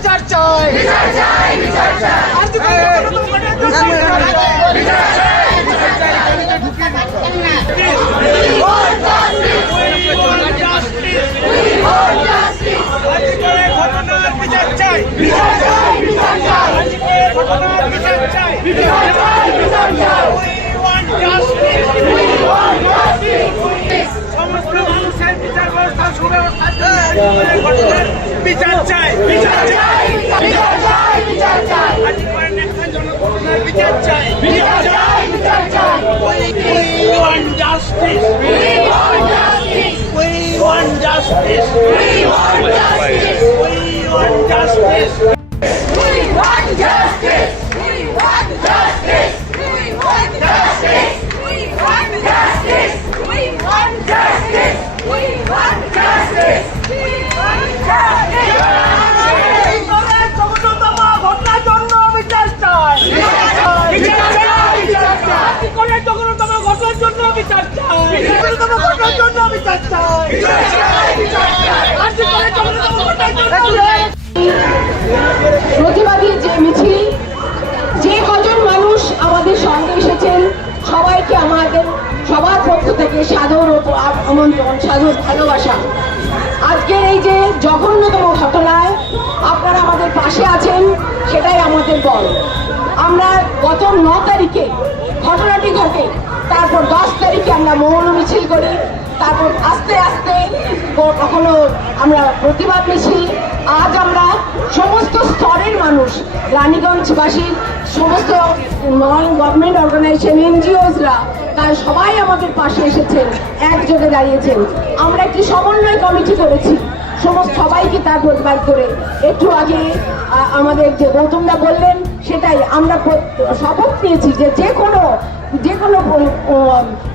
বিচার চাই, বিচার চাই, বিচার চাই। সমস্ত মানুষের বিচার ব্যবস্থা সুব্যবস্থার জন্য বিচার চাই, বিচার চাই, বিচার চাই, বিচার চাই। বিচার চাই, বিচার চাই, বিচার চাই। We want justice, we want justice, we want justice, we want justice, we want justice, we want justice, we want justice, we want justice, we want justice, we want justice, we want justice, we want justice. ঘটনার জন্য বিচার চাই, বিচার চাই, বিচার চাই। ঘটনার জন্য বিচার চাই, ঘটনার জন্য বিচার চাই, বিচার চাই, বিচার চাই। প্রতিবাদী যে মিছিল, যে কজন মানুষ আমাদের সঙ্গে এসেছেন সবাইকে আমাদের সবার পক্ষ থেকে সাদর আমন্ত্রণ, সাদর ভালোবাসা। আজকের এই যে জঘন্যতম ঘটনায় আপনারা আমাদের পাশে আছেন সেটাই আমাদের বল। আমরা গত 9 তারিখে ঘটনাটি ঘটে, তারপর 10 তারিখে আমরা মৌন মিছিল করি, তারপর আস্তে আস্তে কখনো আমরা প্রতিবাদ মিছিল। আজ আমরা সমস্ত স্তরের মানুষ, রানীগঞ্জবাসীর সমস্ত নন গভর্নমেন্ট অর্গানাইজেশন, এনজিওসরা, তারা সবাই আমাদের পাশে এসেছেন, একযোগে দাঁড়িয়েছেন। আমরা একটি সমন্বয় কমিটি করেছি সমস্ত সবাইকে তার প্রতিবাদ করে। একটু আগে আমাদের যে গৌতমদা বললেন সেটাই আমরা শপথ নিয়েছি যে যে কোনো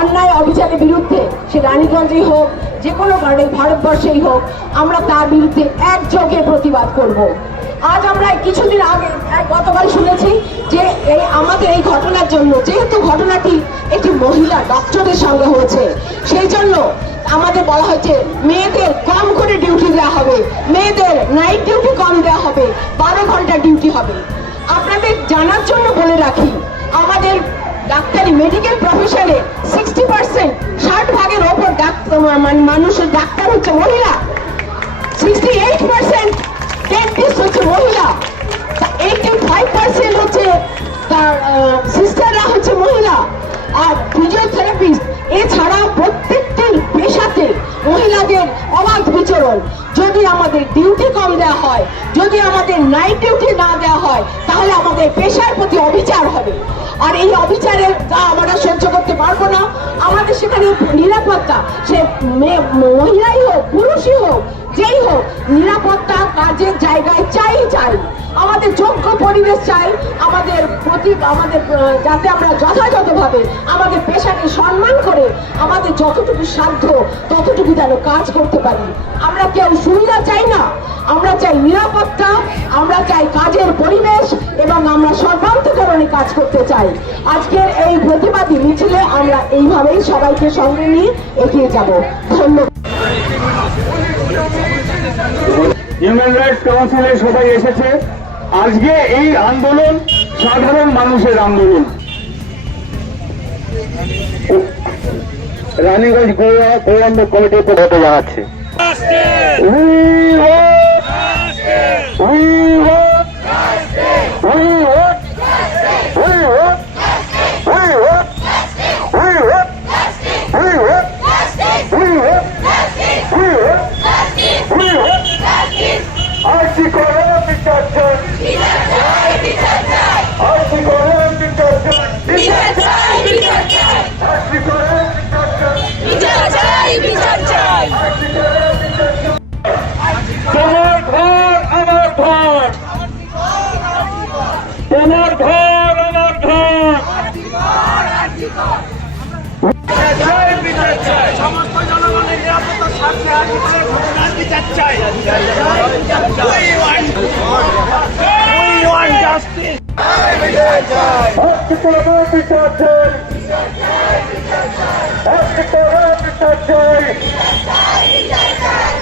অন্যায় অবিচারের বিরুদ্ধে, সে রানীগঞ্জেই হোক, যে কোনো কারণে ভারতবর্ষেই হোক, আমরা তার বিরুদ্ধে একযোগে প্রতিবাদ করব। আজ আমরা কিছুদিন আগে গতকাল শুনেছি যে আমাদের এই ঘটনার জন্য, যেহেতু ঘটনাটি একটি মহিলা ডক্টরের সঙ্গে হয়েছে, সেই জন্য আমাদের বলা হয়েছে মেয়েদের কম করে ডিউটি দেওয়া হবে, মেয়েদের নাইট ডিউটি কম দেওয়া হবে, 12 ঘন্টা ডিউটি হবে। আপনাদের জানার জন্য বলে রাখি, আমাদের ডাক্তারি মেডিকেল প্রফেশনে 60%, 60 ভাগের ওপর মানুষের ডাক্তার হচ্ছে মহিলা, 68% ডেন্টিস্ট হচ্ছে মহিলা, 85% হচ্ছে তার সিস্টাররা হচ্ছে মহিলা, আর ফিজিওথেরাপিস্ট। এছাড়া প্রত্যেকটি পেশাতে মহিলাদের অবাধ বিচরণ। যদি আমাদের ডিউটি কম দেওয়া হয়, যদি আমাদের নাইট ডিউটি না দেওয়া হয়, তাহলে আমাদের পেশার প্রতি অবিচার হবে। আর এই অবিচারের আমরা সহ্য করতে পারবো না। আমাদের সেখানে নিরাপত্তা, সে মহিলাই হোক পুরুষই হোক, যেই হোক, নিরাপত্তা কাজের জায়গায় চাই। আমাদের যোগ্য পরিবেশ চাই, আমাদের যাতে আমরা যথাযথভাবে আমাদের পেশাকে সম্মান করে আমাদের যতটুকু সাধ্য ততটুকু যেন কাজ করতে পারি। আমরা কেউ সুবিধা চাই না, আমরা চাই নিরাপত্তা, আমরা চাই কাজের পরিবেশ, এবং আমরা সর্বান্তকরণে কাজ করতে চাই। আজকের এই প্রতিবাদী মিছিলে আমরা এইভাবেই সবাইকে সঙ্গে নিয়ে এগিয়ে যাব। ধন্যবাদ। হিউম্যান রাইটস কাউন্সিলে সবাই এসেছে। আজকে এই আন্দোলন সাধারণ মানুষের আন্দোলন। রানীগঞ্জ গৌরাঙ্গ কমিটির পক্ষ থেকে জানাচ্ছে তোমার ঘর আমার ঘর, তোমার ঘর আমার ঘর। সমস্ত জনগণের নিরাপত্তার স্বার্থে ঘটনার বিচার চাই। We want justice. বিচার চাই, বিচার চাই, বিচার চাই।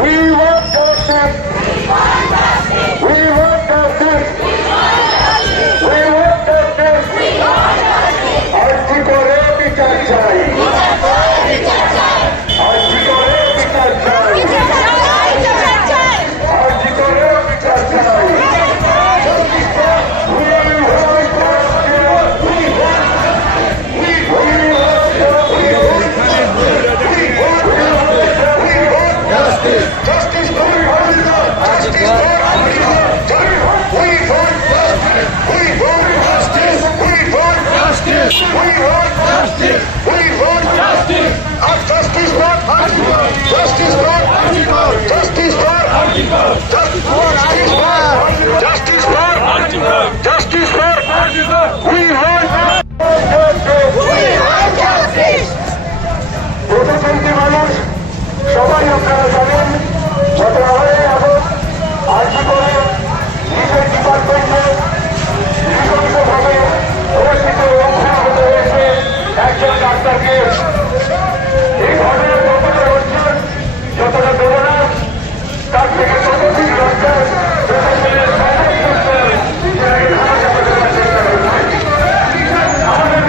We want justice. We want আপনারা জানেন ঘটনা হয়ে এবং আর্জি করে নিজের ডিপার্টমেন্টে নৃশংসভাবে অবস্থিত এবং খুন হতে হয়েছে একজন ডাক্তারকে। এই ঘটনা যতটা হচ্ছে যতটা বেদনা তার থেকে ততদিন দরকার প্রশাসনের সমস্ত স্তরে এটাকে ধামাচাপা দেওয়ার চেষ্টা করছে। আমাদের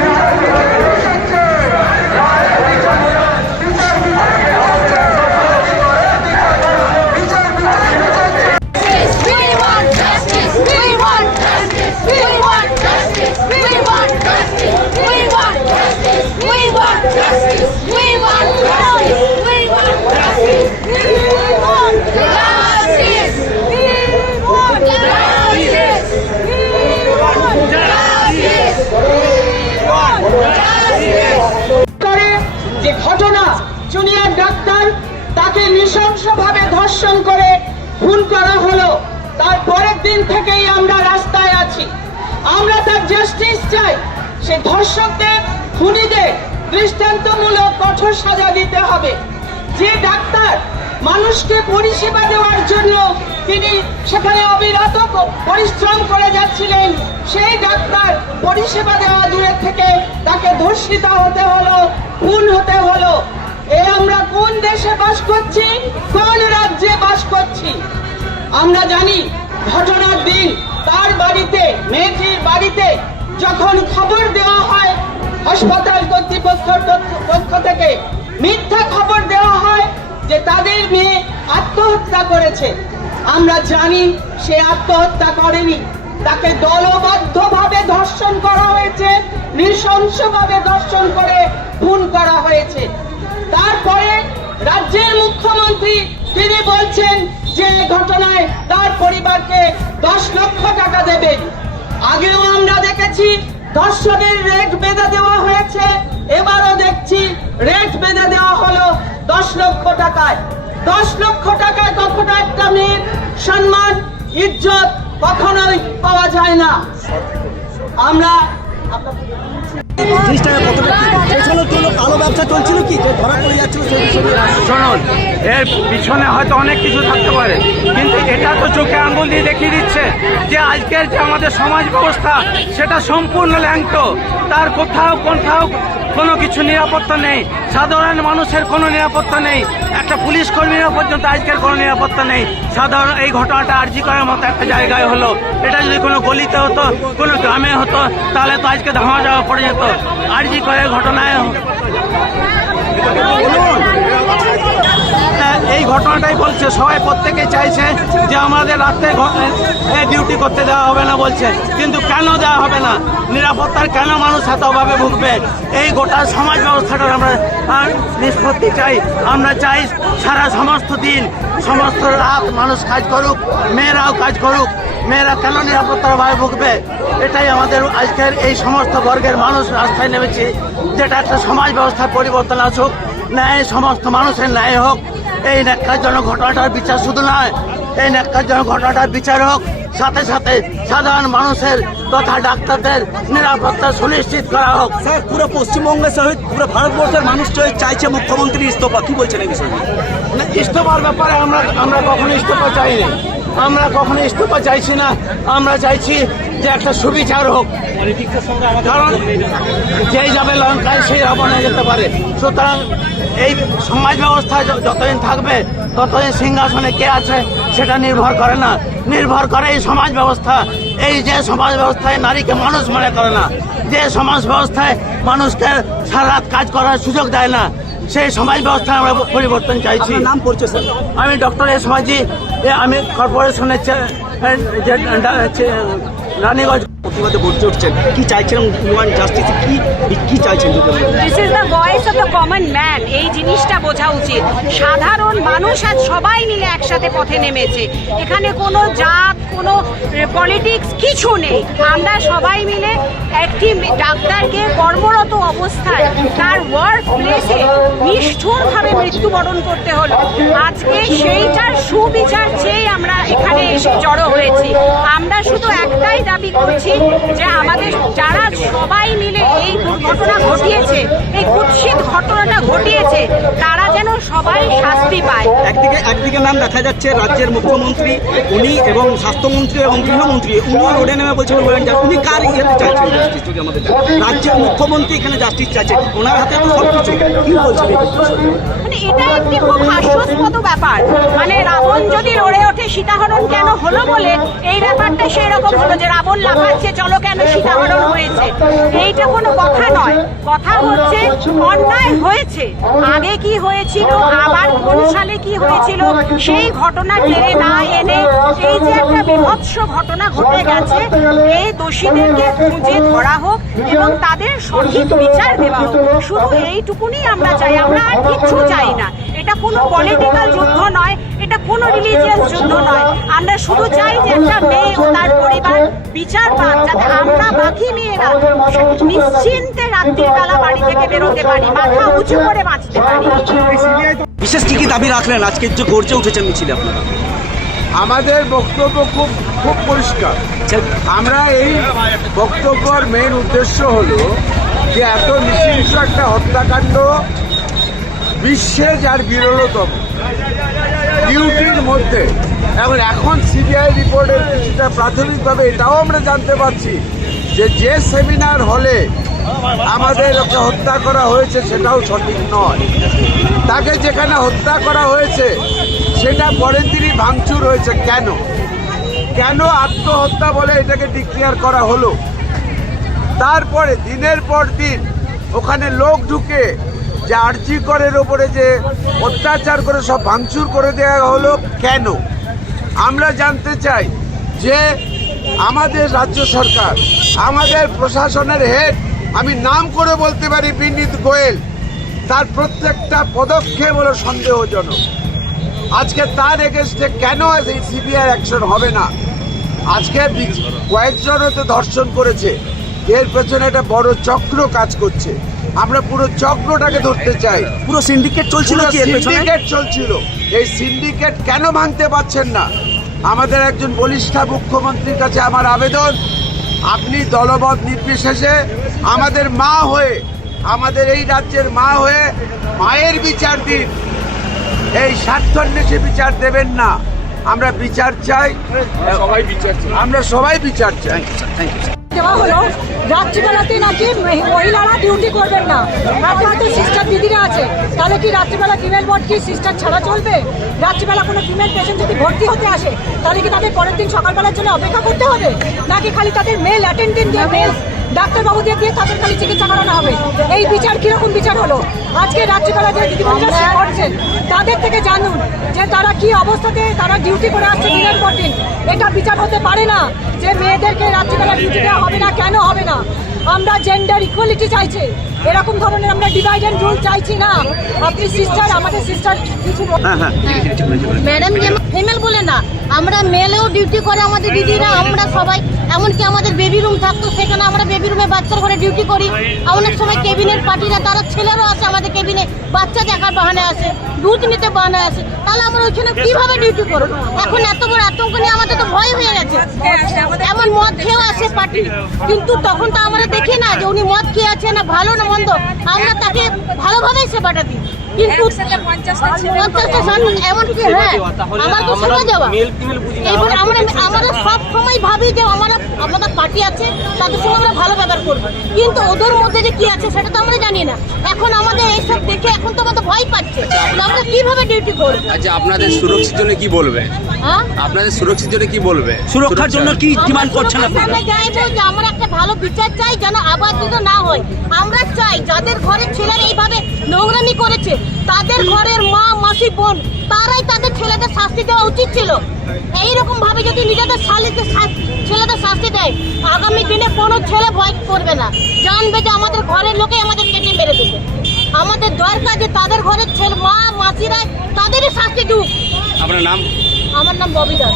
যে ঘটনা জুনিয়র ডাক্তার তাকে নৃশংসভাবে ধর্ষণ করে খুন করা হলো, তার পরের দিন থেকেই আমরা রাস্তায় আছি। আমরা তার জাস্টিস চাই। সে ধর্ষকদের, খুনিদের দৃষ্টান্তমূলক কঠোর সাজা দিতে হবে। যে ডাক্তার মানুষকে পরিষেবা দেওয়ার জন্য তিনি সেখানে অবিরত পরিশ্রম করে যাচ্ছিলেন, সেই ডাক্তার পরিষেবা দেওয়া দূরের থেকে তাকে ধর্ষিত হতে হলো, খুন হতে হলো। এ আমরা কোন দেশে বাস করছি, কোন রাজ্যে বাস করছি? আমরা জানি ঘটনার দিন তার বাড়িতে, মেয়েটির বাড়িতে যখন খবর দেওয়া হয় হাসপাতাল কর্তৃপক্ষের পক্ষ থেকে, মিথ্যা খবর দেওয়া হয় যে তাদের মেয়ে আত্মহত্যা করেছে। আমরা জানি সে আত্মহত্যা করেনি, তাকে দলবদ্ধভাবে ধর্ষণ করা হয়েছে, নৃশংসভাবে ধর্ষণ করে খুন করা হয়েছে। তারপরে রাজ্যের মুখ্যমন্ত্রী তিনি বলছেন যে ঘটনায় তার পরিবারকে 10 লক্ষ টাকা দেবেন। আগেও আমরা দেখেছি ধর্ষণের রেট বেঁধে দেওয়া হয়েছে, এবারও দেখছি রেট বেঁধে দেওয়া হলো 10 লক্ষ টাকায়। 10 লক্ষ টাকায় কখনো একটা মেয়ের সম্মান, ইজ্জত কখনোই পাওয়া যায় না। আমরা কালো ব্যবসা চলছিল কি ধরা পড়ে যাচ্ছিল সেই বিষয়ে শুনুন, এর পিছনে হয়তো অনেক কিছু থাকতে পারে, কিন্তু এটা তো চোখে আঙ্গুল দিয়ে দেখিয়ে দিচ্ছে যে আজকের যে আমাদের সমাজ ব্যবস্থা সেটা সম্পূর্ণ ল্যাংটো। তার কোথাও কোনো কিছু নিরাপত্তা নেই, সাধারণ মানুষের কোনো নিরাপত্তা নেই, একটা পুলিশ কর্মীরা পর্যন্ত আজকের কোনো নিরাপত্তা নেই। সাধারণ এই ঘটনাটা আরজি করার মতো একটা জায়গায় হলো, এটা যদি কোনো গলিতে হতো, কোনো গ্রামে হতো, তাহলে তো আজকে ধামা যাওয়া পড়ে যেত। আরজি করে ঘটনায় এই ঘটনাটাই বলছে, সবাই প্রত্যেকে চাইছে যে আমাদের রাত্রে ডিউটি করতে দেওয়া হবে না বলছে, কিন্তু কেন দেওয়া হবে না? নিরাপত্তার কেন মানুষ এত অভাবে ভুগবে? এই গোটা সমাজ ব্যবস্থাটার আমরা নিষ্পত্তি চাই। আমরা চাই সারা সমস্ত দিন, সমস্ত রাত মানুষ কাজ করুক, মেয়েরাও কাজ করুক। মেয়েরা কেন নিরাপত্তার অভাবে ভুগবে? এটাই আমাদের আজকের এই সমস্ত বর্গের মানুষ রাস্তায় নেমেছে, যেটা একটা সমাজ ব্যবস্থার পরিবর্তন আসুক, ন্যায় সমস্ত মানুষের ন্যায় হোক। এই ন্যাক্কারজনক ঘটনাটার বিচার শুধু নয়, এই ন্যাক্কারজনক ঘটনাটার বিচার হোক, সাথে সাথে সাধারণ মানুষের তথা ডাক্তারদের নিরাপত্তা সুনিশ্চিত করা হোক। স্যার, পুরো পশ্চিমবঙ্গের সহিত পুরো ভারতবর্ষের মানুষ চাইছে মুখ্যমন্ত্রী ইস্তফা, কি বলছেন এই বিষয়ে? ইস্তফার ব্যাপারে আমরা কখনো ইস্তফা চাইনি, আমরা কখনো ইস্তফা চাইছি না। আমরা চাইছি যে একটা সুবিচার হোক, কারণ যেই যাবে লঙ্কায় সেই রাবণে যেতে পারে। সুতরাং এই সমাজ ব্যবস্থা যতদিন থাকবে ততদিন সিংহাসনে কে আছে সেটা নির্ভর করে না, নির্ভর করে এই সমাজ ব্যবস্থা। এই যে সমাজ ব্যবস্থায় নারীকে মানুষ মনে করে না, যে সমাজ ব্যবস্থায় মানুষকে সারা রাত কাজ করার সুযোগ দেয় না, সেই সমাজ ব্যবস্থায় আমরা পরিবর্তন চাইছি। নাম পড়ছে স্যার? আমি ডক্টর এস মাঝি, আমি কর্পোরেশনের রানীগঞ্জ। প্রতিবাদে গড়ে উঠছেন, কি চাইছেন? জাস্টিস কি চাইছেন? This is the voice of the common man. এই জিনিসটা বোঝা উচিত। সাধারণ মানুষ আজ সবাই মিলে একসাথে পথে নেমেছে। এখানে কোনো জাত, কোনো পলিটিক্স কিছু নেই। আমরা সবাই মিলে একটি ডাক্তারকে কর্মরত অবস্থায় তার ওয়ার্ক প্লেসে নিষ্ঠুরভাবে মৃত্যুবরণ করতে হলো। আজকে সেইটার সুবিচার চেয়ে আমরা এখানে এসে জড়ো হয়েছি। আমরা শুধু একটাই দাবি করছি যে আমাদের যারা সবাই মিলে এই দুর্ঘটনা ঘটিয়েছে, এই কুৎসিত ঘটনাটা ঘটিয়েছে, তারা যেন সবাই শাস্তি পায়। একদিকে ম্যাম দেখা যাচ্ছে রাজ্যের মুখ্যমন্ত্রী উনি এবং স্বাস্থ্যমন্ত্রী এবং গৃহমন্ত্রী উনি রোডে নেমে বলছেন উনি কার ইয়েতে চাইছেন জাস্টিস, যদি আমাদের রাজ্যের মুখ্যমন্ত্রী এখানে জাস্টিস চাইছে, ওনার হাতে তো সব কিছু, কি বলছেন? মানে এটা একটি খুব হাস্যাস্পদ ব্যাপার। মানে রাবণ যদি লড়ে ওঠে সীতাহরণ কেন হলো বলে এই ব্যাপারটা সেই রকম হলো যে রাবণ লাফাচ্ছে চলো কেন সীতাহরণ হয়েছে, এইটা কোনো কথা নয়। কথা হচ্ছে অন্যায় হয়েছে, আগে কি হয়েছিল আবার কোন সালে কি হয়েছিল সেই ঘটনা টেনে না এনে এই যে একটা বিভৎস ঘটনা ঘটে গেছে, এই দোষীদেরকে খুঁজে ধরা হোক এবং তাদের সঠিক বিচার দেওয়া হোক। শুধু এইটুকুনি আমরা চাই, আমরা আর কিচ্ছু চাই না। এটা কোনো পলিটিক্যাল যুদ্ধ নয়, এটা কোনো রিলিজিয়াস যুদ্ধ নয়। আমরা শুধু চাই যে একটা মেয়ে ও তার পরিবার বিচার পান, যাতে আমরা বাকি মেয়েরা নিশ্চিন্তে রাত্রির বেলা বাড়ি থেকে বেরোতে পারি, মাথা উঁচু করে বাঁচতে পারি। বিশেষ কি দাবি রাখলেন আজকে যে গর্জে উঠেছেন মিছিলে আপনারা? আমাদের বক্তব্য খুব পরিষ্কার। আমরা এই বক্তব্যের মেন উদ্দেশ্য হলো যে এত নৃশংস একটা হত্যাকাণ্ড বিশ্বে যার বিরলতম, ডিউটির মধ্যে। এবং এখন সিবিআই রিপোর্টের কিছুটা প্রাথমিকভাবে এটাও আমরা জানতে পারছি যে সেমিনার হলে আমাদের ওকে হত্যা করা হয়েছে সেটাও সঠিক নয়। তাকে যেখানে হত্যা করা হয়েছে সেটা পরের দিনই ভাঙচুর হয়েছে। কেন আত্মহত্যা বলে এটাকে ডিক্লেয়ার করা হলো? তারপরে দিনের পর দিন ওখানে লোক ঢুকে যে আরজি করের ওপরে যে অত্যাচার করে সব ভাঙচুর করে দেওয়া হলো কেন? আমরা জানতে চাই যে আমাদের রাজ্য সরকার, আমাদের প্রশাসনের হেড, আমি নাম করে বলতে পারি বিনীত গোয়েল, তার প্রত্যেকটা পদক্ষেপ হলো সন্দেহজনক। আজকে তার এগেনস্টে কেন এই সিবিআই অ্যাকশন হবে না? আজকে কয়েকজন তো ধর্ষণ করেছে, এর পেছনে একটা বড় চক্র কাজ করছে। আমরা পুরো চক্রটাকে ধরতে চাই। পুরো সিন্ডিকেট চলছিল, সিন্ডিকেট চলছিল। এই সিন্ডিকেট কেন ভাঙতে পারছেন না? আমাদের একজন বলিষ্ঠ মুখ্যমন্ত্রীর কাছে আমার আবেদন, আপনি দলবদ নির্বিশেষে আমাদের মা হয়ে, আমাদের এই রাজ্যের মা হয়ে মায়ের বিচার দিন। এই স্বার্থান্বেষী বিচার দেবেন না। আমরা বিচার চাই, আমরা সবাই বিচার চাই। দেওয়া হলো রাত্রিবেলাতে নাকি মহিলারা ডিউটি করবেন না। আপনার তো সিস্টার দিদিরা আছে, তাহলে কি রাত্রিবেলা ফিমেল ওয়ার্ড কি সিস্টার ছাড়া চলবে? রাত্রিবেলা কোনো ফিমেল পেশেন্ট যদি ভর্তি হতে আসে তাহলে কি তাদের পরের দিন সকালবেলার জন্য অপেক্ষা করতে হবে, নাকি খালি তাদের মেল অ্যাটেন্ডেন্ট দিয়ে মেল ডাক্তারবাবুদের দিয়ে তাদের খালি চিকিৎসা করানো হবে? এই বিচার কিরকম বিচার হলো? আজকে রাত্রিবেলা যে দিদিমণিরা করছেন তাদের থেকে জানুন যে তারা কি অবস্থাতে তারা ডিউটি করে আসছে দিনের পর দিন। এটা বিচার হতে পারে না যে মেয়েদেরকে রাত্রিবেলা ডিউটি দেওয়া হবে না। কেন হবে না? আমরা জেন্ডার ইকুয়ালিটি চাইছি, এরকম ধরনের আমরা ডিভাইড এন্ড রুল চাইছি না। আপনি সিস্টার, আমাদের সিস্টার কিছু ম্যাডাম ফিমেল বলে না, আমরা মেলেও ডিউটি করে আমাদের দিদিরা, আমরা সবাই। এমনকি আমাদের বেবি রুম থাকতো, সেখানে আমরা বেবি রুমে বাচ্চার ঘরে ডিউটি করি। অনেক সময় কেবিনের পার্টিরা, তারা ছেলেরাও আছে আমাদের কেবিনে, বাচ্চা দেখার বাহানে আসে, দুধ নিতে বাহানে আসে। তাহলে আমরা ওইখানে কিভাবে ডিউটি করবো? এখন এত বড় আতঙ্ক নিয়ে আমাদের তো ভয় হয়ে গেছে। এমন মদ খেয়েও আসে পার্টি, কিন্তু তখন তো আমরা দেখি না যে উনি মদ খেয়ে আছে না ভালো না মন্দ, আমরা তাকে ভালোভাবেই সেবাটা দিই। কিন্তু 50টা এমনকি হ্যাঁ আমার তো সেবা দেওয়া। এইবার আমরা সব সময় ভাবি যে আমাদের পার্টি আছে, তাদের সঙ্গে আমরা ভালো ব্যবহার করবো, কিন্তু ওদের মধ্যে যে কি আছে সেটা তো আমরা জানি না। এখন আমাদের এইসব দেখে এখন তো আমাদের ভয় পাচ্ছে, আমরা কিভাবে ডিউটি করবো? আচ্ছা, আপনাদের সুরক্ষার জন্য কি বলবে? হ্যাঁ, আপনাদের সুরক্ষার জন্য কি বলবে? সুরক্ষার জন্য কি ডিমান্ড করছেন আপনারা? আমরা চাইবো যে আমরা একটা ভালো বিচার চাই, যেন আবার যদি না হয়। আমরা চাই যাদের ঘরের ছেলেরা এইভাবে নোংরামি করেছে, তাদের ঘরের মা, মাসি, বোন, তারাই তাদের ছেলেদের শাস্তি দেওয়া উচিত ছিল। এইরকম ভাবে যদি নিজেদের ছেলেদের শাস্তি দেয়, আগামী দিনে কোনো ছেলে ভয় করবে না, জানবে যে আমাদের ঘরের লোকে আমাদের কেটে মেরে দেবে। আমাদের দরকার যে তাদের ঘরের ছেলে, মা, মাসিরা তাদেরই শাস্তি দিক। আপনার নাম? আমার নাম ববি দাস।